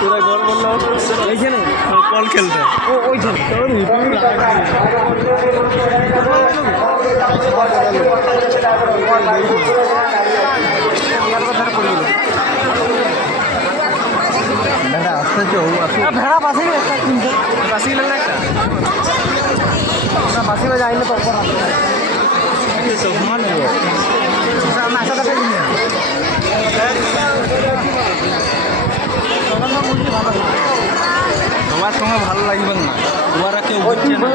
তোরা গোল বললো এইখানে কল খেলতে ওইখানে ভেড়া পাশে পাশে গেলে না একটা পাশে যাইলে তো তোমার সঙ্গে ভালো লাগবে না তোমারা কেউ বুঝছে না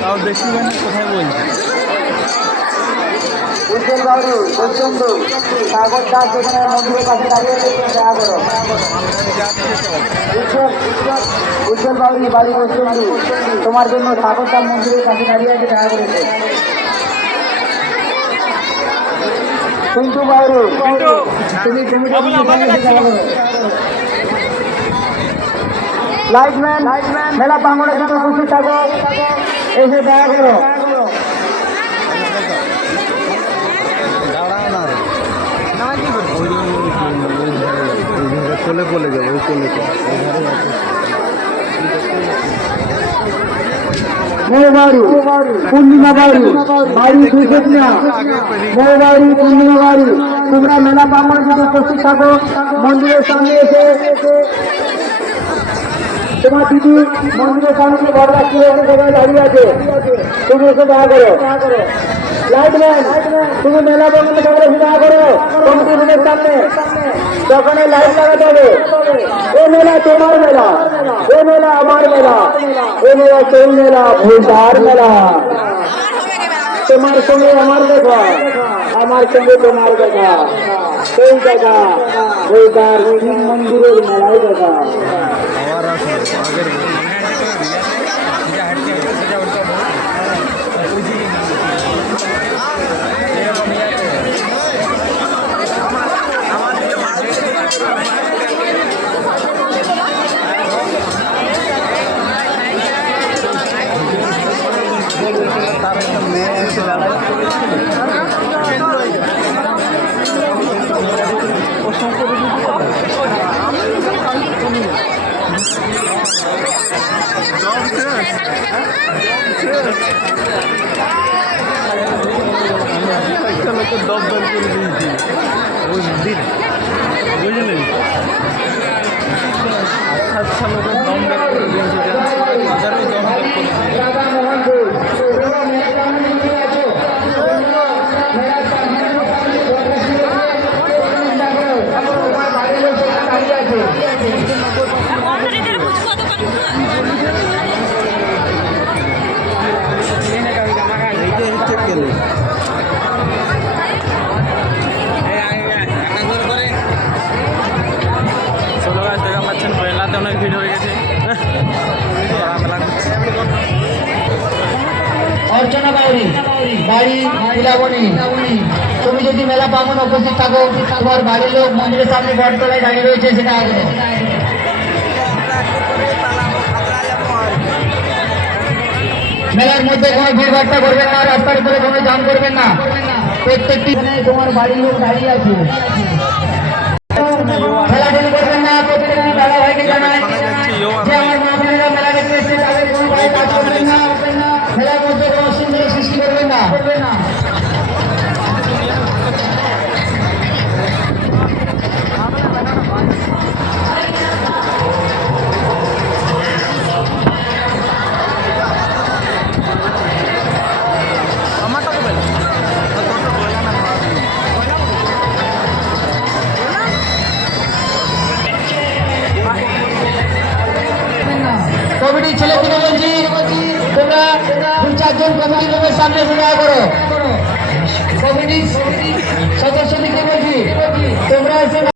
তাও বেশি মানে কোথায় বলছে উজ্জ্বল বাউরি বৈচন্দ্র সাগর দাস যেখানে মন্দিরের পাশে দাঁড়িয়ে দেখা করো উজ্জ্বল বাউরি বাড়ি বৈচন্দ্র তোমার জন্য সাগর দাস মন্দিরের পাশে দাঁড়িয়ে আছে দেখা করেছে পিন্টু বাউরি তুমি লাইটম্যান মেলা প্রাঙ্গণে দুটো উপস্থিত থাকো এসে দেখা করো চলে যাবো ওই চলে পূর্ণিমা বাড়ি বাড়ি বাড়ি পূর্ণিমা বাড়ি তোমরা মেলা প্রাঙ্গণে যদি উপস্থিত থাকো মন্দিরের সামনে এসে তোমার দিদি মন্দিরের সামনে বড় রাখতে দাঁড়িয়ে আছে তুমি এসে দেখা করো লাইটম্যান তুমি মেলা প্রাঙ্গণে দেখা করো কমিটি রুমের সামনে তখন লাইট লাগাতে হবে এ মেলা তোমার মেলা এ মেলা আমার মেলা এ মেলা সেই মেলা ভুলদার মেলা তোমার সঙ্গে আমার দেখা আমার সঙ্গে তোমার দেখা সেই দেখা ভুলদার শিব মন্দিরের মেলায় দেখা একটা লোকের দম দম করে দিয়েছি ওই মন্দির বুঝলেন আচ্ছা লোকের দম বের করে দিয়েছি হাজারও দম বের করে অনেক ভিড় হয়ে গেছে অর্চনা বাউরি বাড়ি লীলাবনী তুমি যদি মেলা প্রাঙ্গণে উপস্থিত থাকো তোমার বাড়ির লোক মন্দিরের সামনে বটতলায় দাঁড়িয়ে রয়েছে সেটা আগে মেলার মধ্যে কোনো ভিড় ভাট্টা করবেন না রাস্তার উপরে কোনো জাম করবেন না প্রত্যেকটি তোমার বাড়ির লোক দাঁড়িয়ে আছে খেলাধুলি করবেন না প্রত্যেকটি দাদা ভাইকে জানায় যে আমার মা বোনেরা মেলা দেখতে এসেছে তাদের কোনো ভাই কাজ করবেন না মেলার মধ্যে কোনো অসুবিধা সৃষ্টি করবেন না কমিটির ছেলেপুলে বলছি তোমরা 2-4 জন কমিটি রুমের সামনে দেখা করো কমিটির সদস্যদেরকে বলছি তোমরা